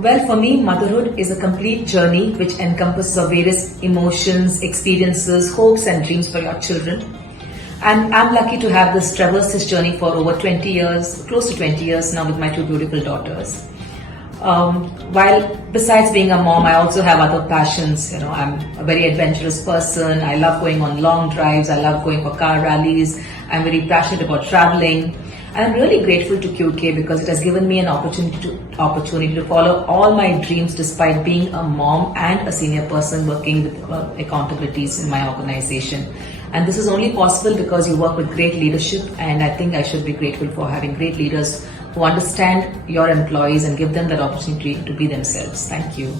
Well, for me, motherhood is a complete journey which encompasses of various emotions, experiences, hopes and dreams for your children. And I'm lucky to have traversed this journey for over 20 years, close to 20 years now with my two beautiful daughters. While besides being a mom, I also have other passions. I'm a very adventurous person. I love going on long drives. I love going for car rallies. I'm very passionate about traveling. And I'm really grateful to QK because it has given me an opportunity to follow all my dreams despite being a mom and a senior person working with accountabilities in my organization. And this is only possible because you work with great leadership, and I think I should be grateful for having great leaders who understand your employees and give them that opportunity to be themselves. Thank you.